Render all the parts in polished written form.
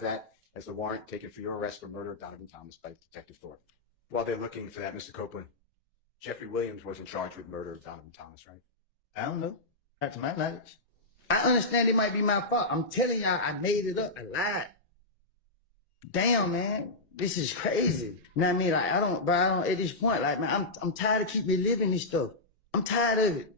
That as the warrant taken for your arrest for murder of Donovan Thomas by Detective Thorpe. While they're looking for that, Mr. Copeland, Jeffrey Williams wasn't charged with murder of Donovan Thomas, right? I don't know. Not to my knowledge. I understand it might be my fault. I'm telling y'all, I made it up. I lied. Damn, man. This is crazy. You know what I mean? Like, I don't, at this point, like, man, I'm tired of keep reliving this stuff. I'm tired of it.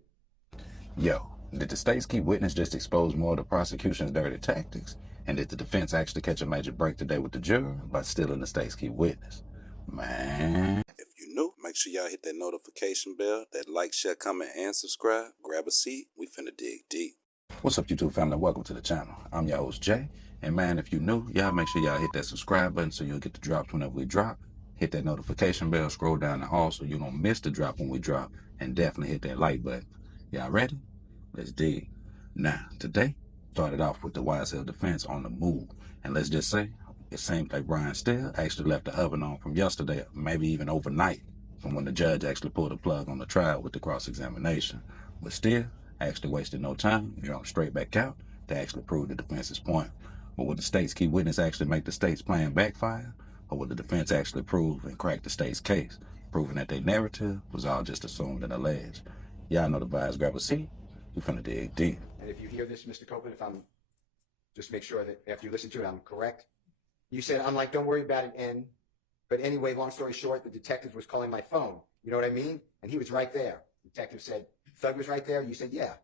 Yo, did the state's key witness just expose more of the prosecution's dirty tactics? And did the defense actually catch a major break today with the juror by stealing the state's key witness? Man. If you're new, make sure y'all hit that notification bell, that like, share, comment, and subscribe. Grab a seat. We finna dig deep. What's up, YouTube family? Welcome to the channel. I'm your host, Jay. And man, if you're new, y'all make sure y'all hit that subscribe button so you'll get the drops whenever we drop. Hit that notification bell, scroll down to all so you don't miss the drop when we drop. And definitely hit that like button. Y'all ready? Let's dig. Now, today, started off with the YSL defense on the move. And let's just say, it seems like Brian Steele actually left the oven on from yesterday, maybe even overnight, from when the judge actually pulled the plug on the trial with the cross-examination. But Steele actually wasted no time, jumped straight back out to actually prove the defense's point. But would the state's key witness actually make the state's plan backfire? Or would the defense actually prove and crack the state's case, proving that their narrative was all just assumed and alleged? Y'all know the vibes. Grab a seat. We finna dig deep. And if you hear this, Mr. Copeland, if I'm, just make sure that after you listen to it, I'm correct. You said, I'm like, don't worry about it, N. But anyway, long story short, the detective was calling my phone. You know what I mean? And he was right there. The detective said, Thug was right there? You said, yeah.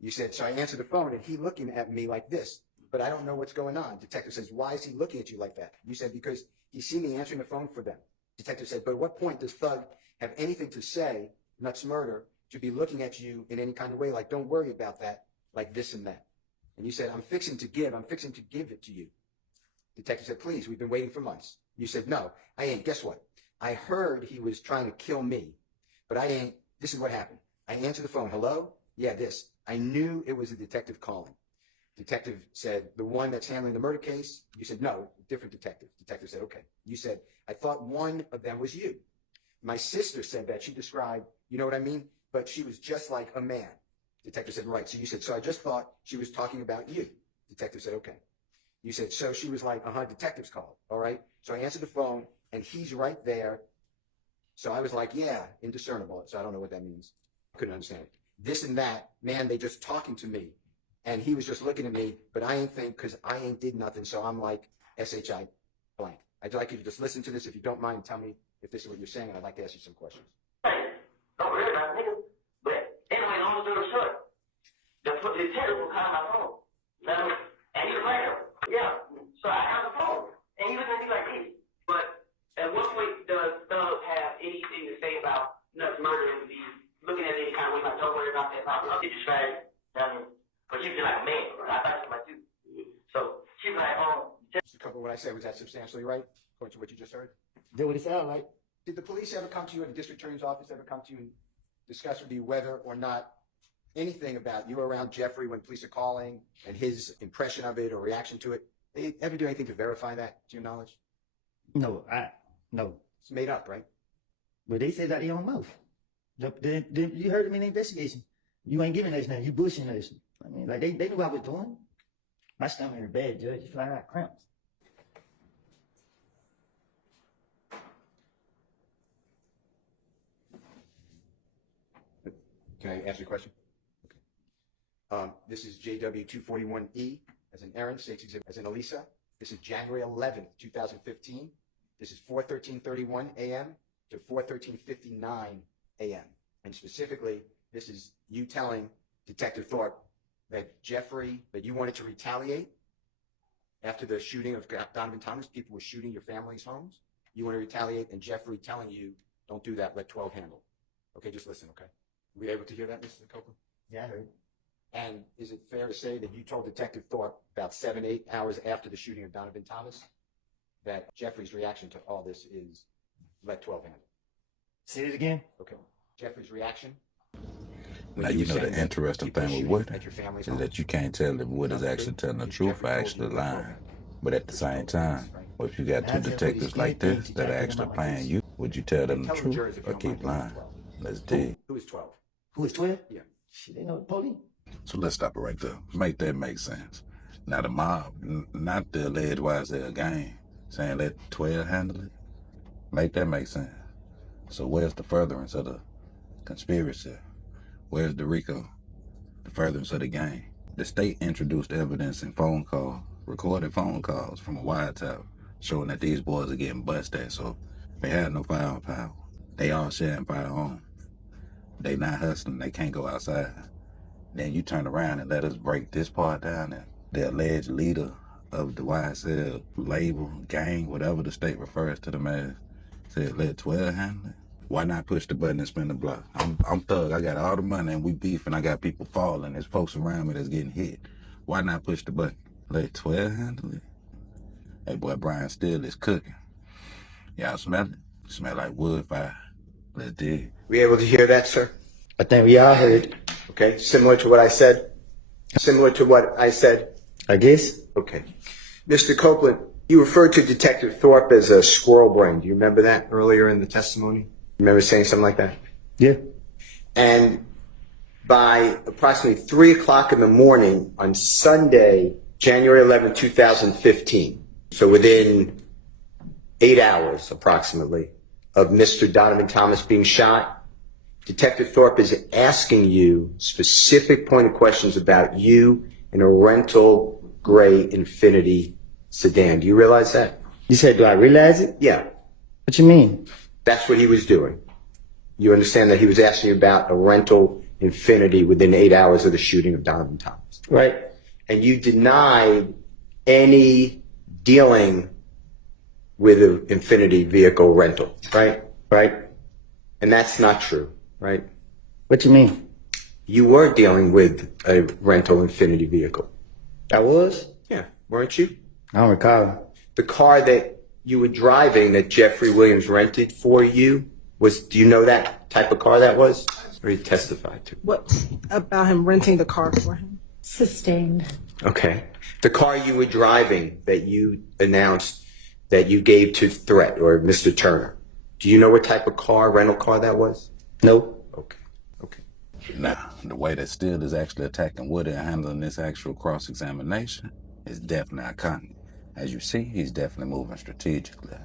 You said, so I answered the phone, and he looking at me like this. But I don't know what's going on. Detective says, why is he looking at you like that? You said, because he see me answering the phone for them. Detective said, but at what point does Thug have anything to say, nuts murder, to be looking at you in any kind of way, like, don't worry about that, like this and that. And you said, I'm fixing to give it to you. Detective said, please, we've been waiting for months. You said, no, I ain't. Guess what? I heard he was trying to kill me, but I ain't. This is what happened. I answered the phone. Hello? Yeah, this. I knew it was a detective calling. Detective said, the one that's handling the murder case? You said, no, different detective. Detective said, okay. You said, I thought one of them was you. My sister said that. She described, you know what I mean? But she was just like a man. Detective said, right. So you said, so I just thought she was talking about you. Detective said, okay. You said, so she was like, detectives called. All right. So I answered the phone and he's right there. So I was like, yeah, indiscernible. So I don't know what that means. I couldn't understand it. This and that, man, they just talking to me. And he was just looking at me, but I ain't think, because I ain't did nothing. So I'm like, SHI blank. I'd like you to just listen to this if you don't mind and tell me if this is what you're saying. And I'd like to ask you some questions. Don't worry about it, nigga. But anyway, long story short, the detective was calling my phone. And he was right there. Yeah. So I got the phone. And he was at me like this. But at what point does Thug have anything to say about nuts murder and be looking at it any kind of way like, don't worry about that. I'll get you straight. But she was like a man. I thought she was like two. So she was like, Just a couple of what I said, was that substantially right, according to what you just heard? That what it sound like? Did the police ever come to you, or the district attorney's office ever come to you and discuss with you whether or not anything about you around Jeffrey when police are calling and his impression of it or reaction to it? They ever do anything to verify that, to your knowledge? No. It's made up, right? But they said that in your own mouth. You heard them in the investigation. You ain't giving us nothing. You bushing us. I mean, like, they knew what I was doing. My stomach is bad, Judge. It's like I got cramps. Can I ask you a question? Okay. This is JW241E as in Aaron, states exhibit as in Elisa. This is January 11th, 2015. This is 4:13:31 a.m. to 4:13:59 a.m. And specifically, this is you telling Detective Thorpe that that you wanted to retaliate after the shooting of Donovan Thomas. People were shooting your family's homes. You want to retaliate, and Jeffrey telling you, don't do that, let 12 handle. Okay, just listen, okay? Were you able to hear that, Mr. Copeland? Yeah, I heard. And is it fair to say that you told Detective Thorpe about 7-8 hours after the shooting of Donovan Thomas that Jeffrey's reaction to all this is let 12 handle? Say it again? Okay. Jeffrey's reaction? Now, you know the interesting thing with Woody is that you can't tell if Woody's actually telling the truth or actually lying. But at the same time, if you got two detectives like this that are actually playing you, would you tell them the truth or keep lying? Let's dig. Who is 12? Who is 12? Yeah. Shit, they know the police. So let's stop it right there. Make that make sense. Now the mob, not the alleged YSL gang, saying let 12 handle it. Make that make sense. So where's the furtherance of the conspiracy? Where's the RICO? The furtherance of the gang? The state introduced evidence in phone calls, recorded phone calls from a wiretap, showing that these boys are getting busted. So they had no firepower. They all sharing firearms. They not hustling. They can't go outside. Then you turn around and let us break this part down. And the alleged leader of the YSL label, gang, whatever the state refers to them as, said let 12 handle it. Why not push the button and spin the block? I'm thug. I got all the money and we beef and I got people falling. There's folks around me that's getting hit. Why not push the button? Let 12 handle it. Hey boy, Brian Steele is cooking. Y'all smell it? Smell like wood fire. Let's dig. We able to hear that, sir? I think we all heard it. Okay, similar to what I said? Similar to what I said? I guess. Okay. Mr. Copeland, you referred to Detective Thorpe as a squirrel brain. Do you remember that earlier in the testimony? Remember saying something like that? Yeah. And by approximately 3 o'clock in the morning on Sunday, January 11, 2015, so within 8 hours approximately of Mr. Donovan Thomas being shot, Detective Thorpe is asking you specific pointed questions about you in a rental gray Infiniti sedan. Do you realize that? You said, do I realize it? Yeah, What you mean? that's what he was doing. You understand that he was asking you about a rental Infiniti within 8 hours of the shooting of Donovan Thomas. Right. And you denied any dealing with an Infiniti vehicle rental, right? Right. And that's not true, right? What you mean? You were dealing with a rental Infiniti vehicle. I was? Yeah, weren't you? I don't recall. The car that you were driving that Jeffrey Williams rented for you was, do you know that type of car that was? Or you testified to? What about him renting the car for him? Sustained. Okay. The car you were driving that you announced that you gave to Threat or Mr. Turner, do you know what type of car, rental car that was? Nope. Okay. Okay. Now, the way that Steele is actually attacking Woody and handling this actual cross-examination is definitely iconic. As you see, he's definitely moving strategically,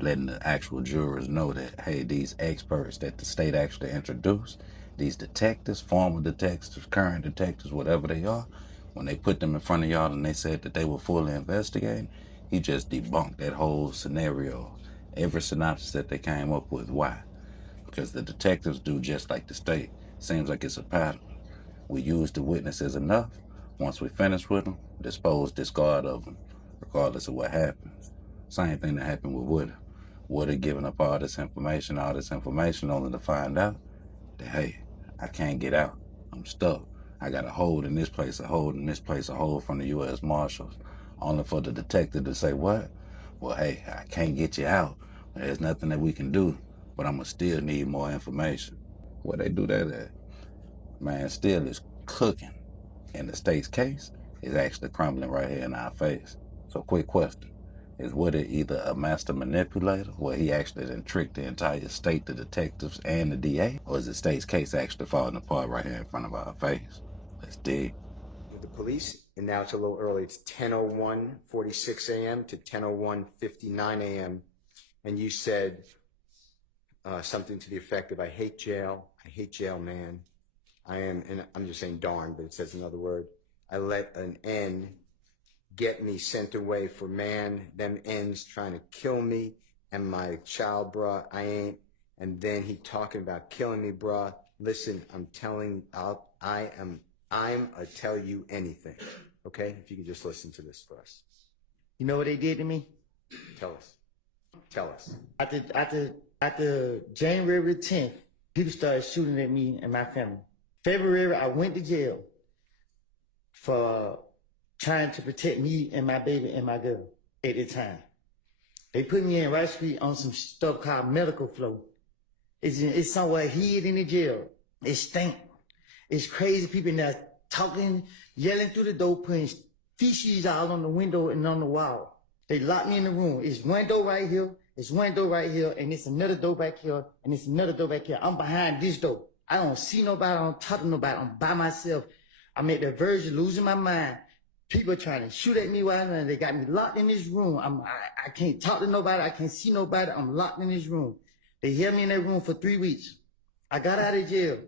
letting the actual jurors know that, hey, these experts that the state actually introduced, these detectives, former detectives, current detectives, whatever they are, when they put them in front of y'all and they said that they were fully investigating, he just debunked that whole scenario, every synopsis that they came up with. Why? Because the detectives do just like the state. Seems like it's a pattern. We use the witnesses enough. Once we finish with them, discard of them, regardless of what happens. Same thing that happened with Woody. Woody giving up all this information, only to find out that, hey, I can't get out. I'm stuck. I got a hold in this place, a hold in this place, a hold from the U.S. Marshals. Only for the detective to say, what? Well, hey, I can't get you out. There's nothing that we can do, but I'm going to still need more information. Where they do that at? Man, Steele is cooking. And the state's case is actually crumbling right here in our face. So quick question. Is Woody either a master manipulator where he actually done tricked the entire state, the detectives, and the DA? Or is the state's case actually falling apart right here in front of our face? Let's dig. The police, and now it's a little early. It's 10:01:46 a.m. to 10:01:59 a.m. And you said something to the effect of, I hate jail, man. And I'm just saying darn, but it says another word. I let an N get me sent away for man, them N's trying to kill me and my child, bruh, I ain't. And then he talking about killing me, bruh. Listen, I'm a tell you anything. Okay? If you could just listen to this for us. You know what they did to me? Tell us. After January 10th, people started shooting at me and my family. February, I went to jail for trying to protect me and my baby and my girl at the time. They put me in Rice Street on some stuff called medical flow. It's somewhere hid in the jail. It stink. It's crazy people in there talking, yelling through the door, putting feces all on the window and on the wall. They locked me in the room. It's one door right here, it's one door right here, and it's another door back here, and it's another door back here. I'm behind this door. I don't see nobody, I don't talk to nobody. I'm by myself. I'm at the verge of losing my mind. People trying to shoot at me while they got me locked in this room. I can't talk to nobody. I can't see nobody. I'm locked in this room. They held me in that room for 3 weeks. I got out of jail.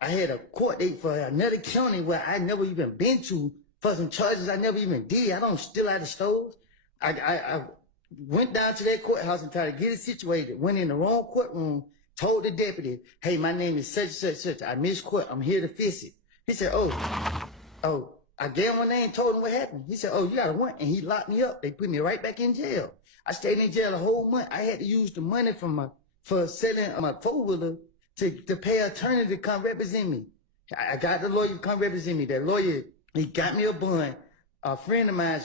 I had a court date for another county where I never even been to for some charges I never even did. I don't steal out of stores. I went down to that courthouse and tried to get it situated. Went in the wrong courtroom, told the deputy, hey, my name is such, such, such. I missed court. I'm here to fix it. He said, oh, I gave him my name, told him what happened. He said, oh, you got a warrant. And he locked me up. They put me right back in jail. I stayed in jail a whole month. I had to use the money for selling my four-wheeler to pay an attorney to come represent me. I got the lawyer to come represent me. That lawyer, he got me a bond. A friend of mine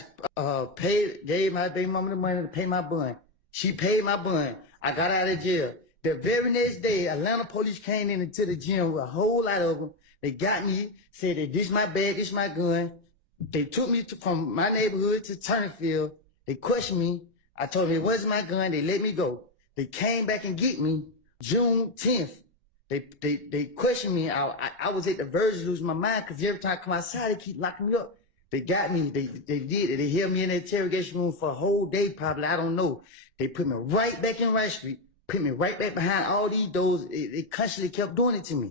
gave my baby mama the money to pay my bond. She paid my bond. I got out of jail. The very next day, Atlanta police came into the gym with a whole lot of them. They got me, said that this my bag, this my gun. They took me from my neighborhood to Turnerfield. They questioned me. I told them it wasn't my gun. They let me go. They came back and get me June 10th. They questioned me. I was at the verge of losing my mind because every time I come outside, they keep locking me up. They got me. They did it. They held me in the interrogation room for a whole day, probably. I don't know. They put me right back in Rice Street, put me right back behind all these doors. They constantly kept doing it to me.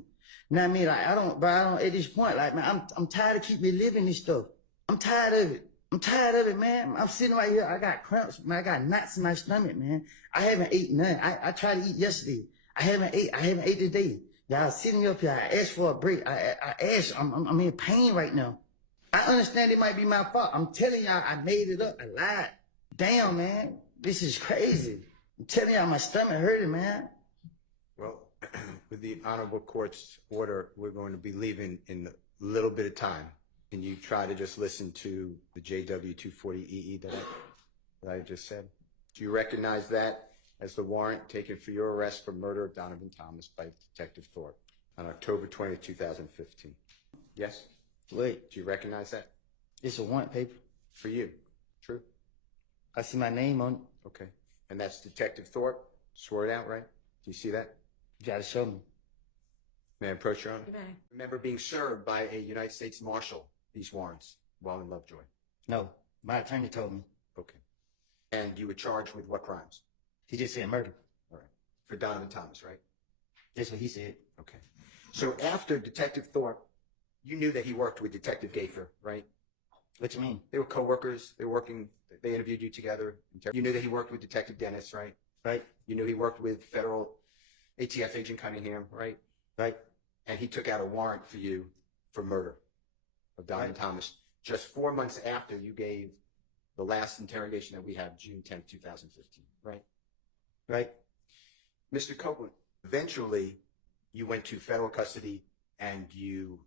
You know what I mean? Like, I don't, at this point, like, man, I'm tired of keep reliving this stuff. I'm tired of it. I'm tired of it, man. I'm sitting right here. I got cramps, man. I got knots in my stomach, man. I haven't ate none. I tried to eat yesterday. I haven't ate today. Y'all sitting up here. I asked for a break. I asked, I'm in pain right now. I understand it might be my fault. I'm telling y'all, I made it up. I lied. Damn, man. This is crazy. I'm telling y'all, my stomach hurting, man. Well, with the honorable court's order, we're going to be leaving in a little bit of time. Can you try to just listen to the JW240EE that I just said? Do you recognize that as the warrant taken for your arrest for murder of Donovan Thomas by Detective Thorpe on October 20th, 2015? Yes? Wait, Do you recognize that? it's a warrant paper. For you. True? I see my name on it. Okay. And that's Detective Thorpe? Swore it out, right? Do you see that? You gotta show me. May I approach your honor? You may. Remember being served by a United States Marshal these warrants while in Lovejoy? No, my attorney told me. Okay. And you were charged with what crimes? He just said murder. All right. For Donovan Thomas, right? That's what he said. Okay. So after Detective Thorpe, you knew that he worked with Detective Gaither, right? What you mean? They were co-workers. They interviewed you together. You knew that he worked with Detective Dennis, right? Right, You knew he worked with federal ATF agent Cunningham, right? right. And he took out a warrant for you for murder of Donovan Thomas just 4 months after you gave the last interrogation that we had, June 10th, 2015, right? Right. Mr. Copeland, eventually you went to federal custody and you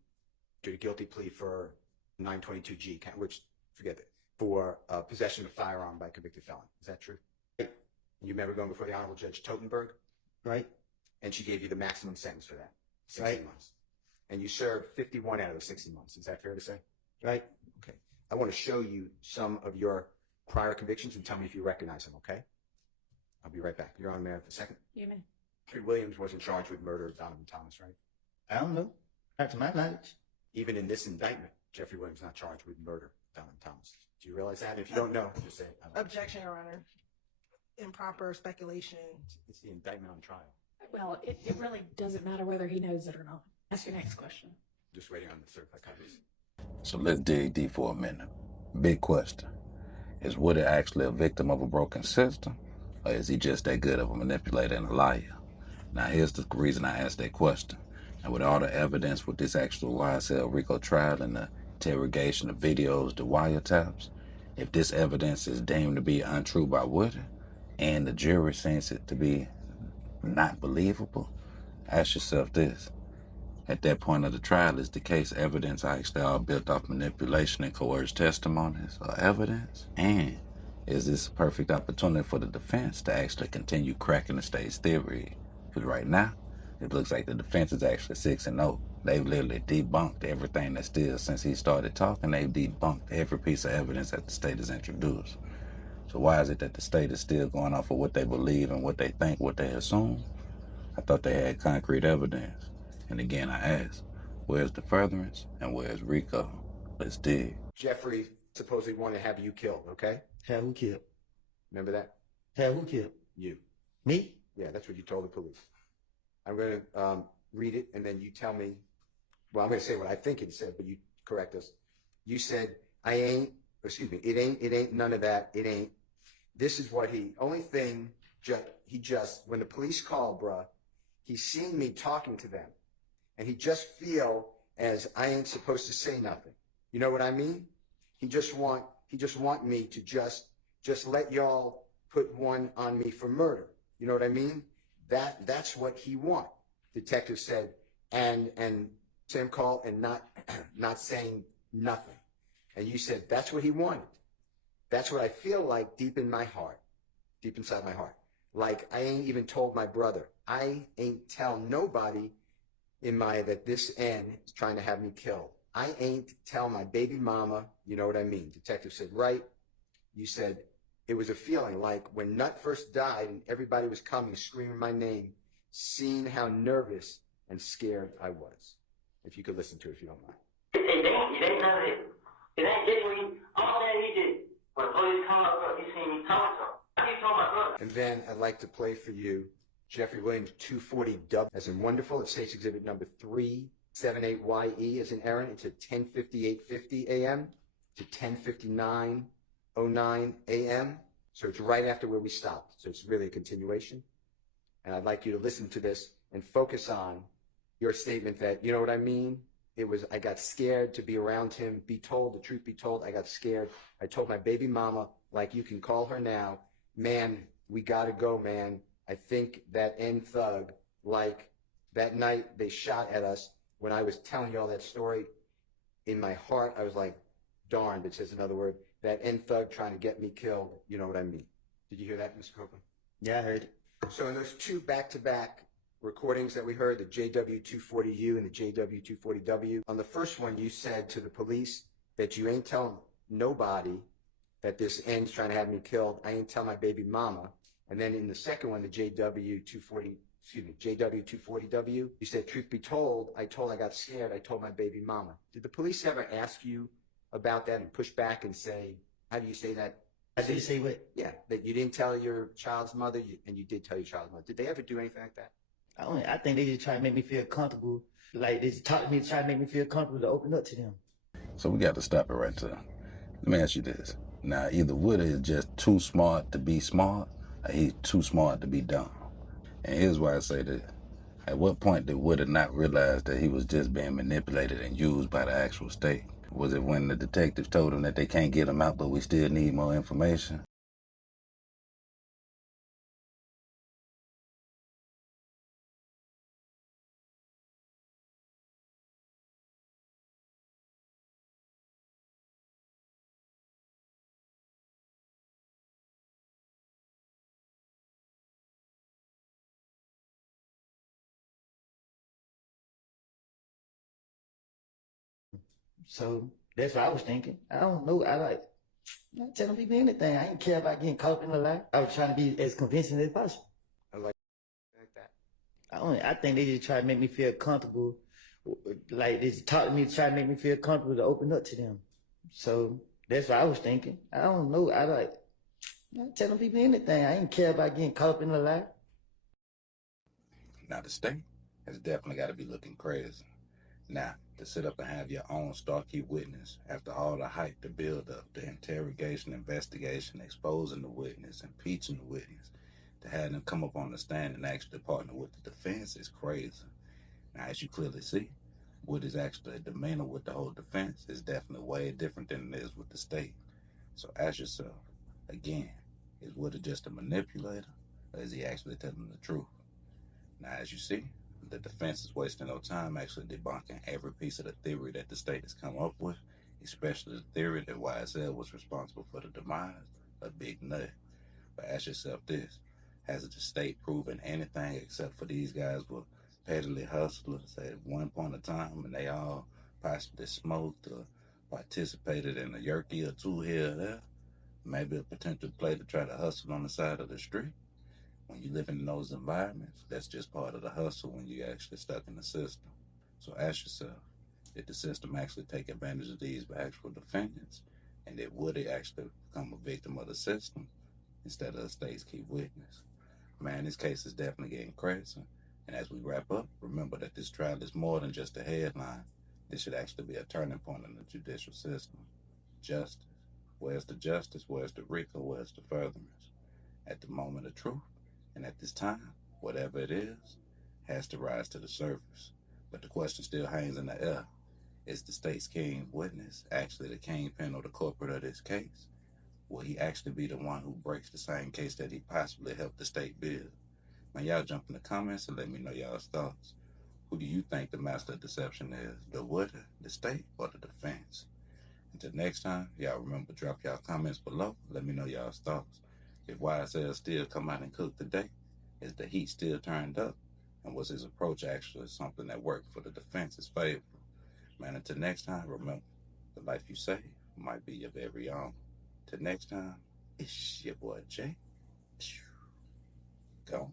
did a guilty plea for 922G, which, forget it, for possession of a firearm by a convicted felon. Is that true? Right. You remember going before the Honorable Judge Totenberg? Right. And she gave you the maximum sentence for that, 60 Right. months. And you served 51 out of the 60 months. Is that fair to say? Right. Okay. I want to show you some of your prior convictions and tell me if you recognize them, okay? I'll be right back. You're on there for a second. You may. Jeffrey Williams wasn't charged with murder of Donovan Thomas, right? I don't know. Not to my knowledge. Even in this indictment, Jeffrey Williams not charged with murder of Donovan Thomas. Do you realize that? If you don't know, just say it. I don't know. Objection, Your Honor. Improper speculation. It's the indictment on trial. Well, it really doesn't matter whether he knows it or not. That's your next question. Just waiting on the certified copies. So let's dig deep for a minute. Big question. Is Woody actually a victim of a broken system? Or is he just that good of a manipulator and a liar? Now here's the reason I asked that question. And with all the evidence with this actual YSL Rico trial and the interrogation, the videos, the wiretaps, if this evidence is deemed to be untrue by Woody, and the jury seems it to be not believable, ask yourself this. At that point of the trial, is the case evidence actually all built off manipulation and coerced testimonies or evidence? And is this a perfect opportunity for the defense to actually continue cracking the state's theory? Because right now, it looks like the defense is actually 6-0. They've literally debunked everything that's still, since he started talking, they've debunked every piece of evidence that the state has introduced. So why is it that the state is still going off of what they believe and what they think, what they assume? I thought they had concrete evidence. And again, I ask, where's the furtherance and where's Rico? Let's dig. Jeffrey supposedly wanted to have you killed, okay? Have who killed? Remember that? Have who killed? You. Me? Yeah, that's what you told the police. I'm going to read it, and then you tell me. Well, I'm going to say what I think it said, but you correct us. You said, it ain't none of that. It ain't. This is what only thing, when the police call, bruh, he's seen me talking to them, and he just feel as I ain't supposed to say nothing. You know what I mean? He just want me to just let y'all put one on me for murder. You know what I mean? That's what he want. Detective said, and Sam called and not saying nothing. And you said that's what he wanted. That's what I feel like deep inside my heart. Like I ain't even told my brother. I ain't tell nobody that this N is trying to have me killed. I ain't tell my baby mama, you know what I mean? Detective said, right. You said, it was a feeling like when Nut first died and everybody was coming, screaming my name, seeing how nervous and scared I was. If you could listen to it, if you don't mind. It ain't none of it. It ain't getting all that he did. When the police come up, he seen me talking to him. He told my brother. And then I'd like to play for you Jeffrey Williams 240 dub as in wonderful. It states exhibit number 378YE as in Aaron. It's at 10:58:50 a.m. to 10:59:09 a.m. So it's right after where we stopped. So it's really a continuation. And I'd like you to listen to this and focus on your statement that, you know what I mean? I got scared to be around him, the truth be told, I got scared. I told my baby mama, like you can call her now, man, we gotta go, man. I think that thug, like that night they shot at us, when I was telling you all that story, in my heart, I was like, darned, it says another word, that thug trying to get me killed, you know what I mean? Did you hear that, Mr. Copeland? Yeah, I heard it. So in those two back-to-back recordings that we heard, the JW240U and the JW240W, on the first one you said to the police that you ain't telling nobody that this N's trying to have me killed. I ain't tell my baby mama. And then in the second one, the JW240W, you said, truth be told, I got scared. I told my baby mama. Did the police ever ask you about that and push back and say, how do you say that? I did say what? Yeah, that you didn't tell your child's mother, and you did tell your child's mother. Did they ever do anything like that? I think they just try to make me feel comfortable. Like they talk to me to try to make me feel comfortable to open up to them. So we got to stop it right there. Let me ask you this. Now, either Woody is just too smart to be smart, or he's too smart to be dumb. And here's why I say this. At what point did Woody not realize that he was just being manipulated and used by the actual state? Was it when the detectives told him that they can't get him out, but we still need more information? So that's what I was thinking. I don't know. I'm not telling people anything. I ain't care about getting caught up in the lie. I was trying to be as convincing as possible. I like that. I think they just try to make me feel comfortable. Like they just talk to me to try to make me feel comfortable to open up to them. So that's what I was thinking. I don't know. I'm not telling people anything. I ain't care about getting caught up in the lie. Now, the state has definitely got to be looking crazy. Now, to sit up and have your own stalky witness after all the hype, the build-up, the interrogation, investigation, exposing the witness, impeaching the witness, to have them come up on the stand and actually partner with the defense is crazy. Now, as you clearly see, what is actually a demeanor with the whole defense is definitely way different than it is with the state. So ask yourself, again, is Woody just a manipulator, or is he actually telling the truth? Now, as you see, the defense is wasting no time actually debunking every piece of the theory that the state has come up with, especially the theory that YSL was responsible for the demise of Big Nut. But ask yourself this, has the state proven anything except for these guys were peddly hustlers at one point in time and they all possibly smoked or participated in a yerky or two here or there? Maybe a potential play to try to hustle on the side of the street? When you live in those environments, that's just part of the hustle when you're actually stuck in the system. So ask yourself, did the system actually take advantage of these actual defendants? and did Woody actually become a victim of the system instead of the state's key witness? Man, this case is definitely getting crazy. And as we wrap up, remember that this trial is more than just a headline. This should actually be a turning point in the judicial system. Justice. Where's the justice? Where's the RICO? Where's the furtherance? At the moment of truth, and at this time, whatever it is, has to rise to the surface. But the question still hangs in the air. Is the state's king witness actually the kingpin or the culprit of this case? Will he actually be the one who breaks the same case that he possibly helped the state build? Man, y'all jump in the comments and let me know y'all's thoughts. Who do you think the master of deception is? The Woody, the state, or the defense? Until next time, y'all remember, drop y'all comments below. Let me know y'all's thoughts. If YSL still come out and cook today, is the heat still turned up? And was his approach actually something that worked for the defense's favor? Man, until next time, remember, the life you save might be your very own. Till next time, it's your boy Jay. Go.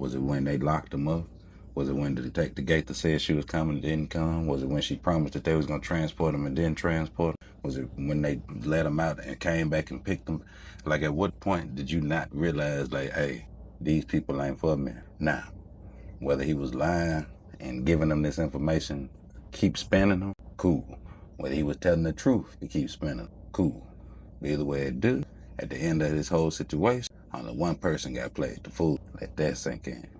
Was it when they locked him up? Was it when the detective Gaither said she was coming and didn't come? Was it when she promised that they was going to transport him and didn't transport him? Was it when they let him out and came back and picked him? Like, at what point did you not realize, like, hey, these people ain't for me? Now, whether he was lying and giving them this information, keep spinning them, cool. Whether he was telling the truth to keep spinning, cool. But either way it do, at the end of this whole situation, only one person got played the fool. Let that sink in.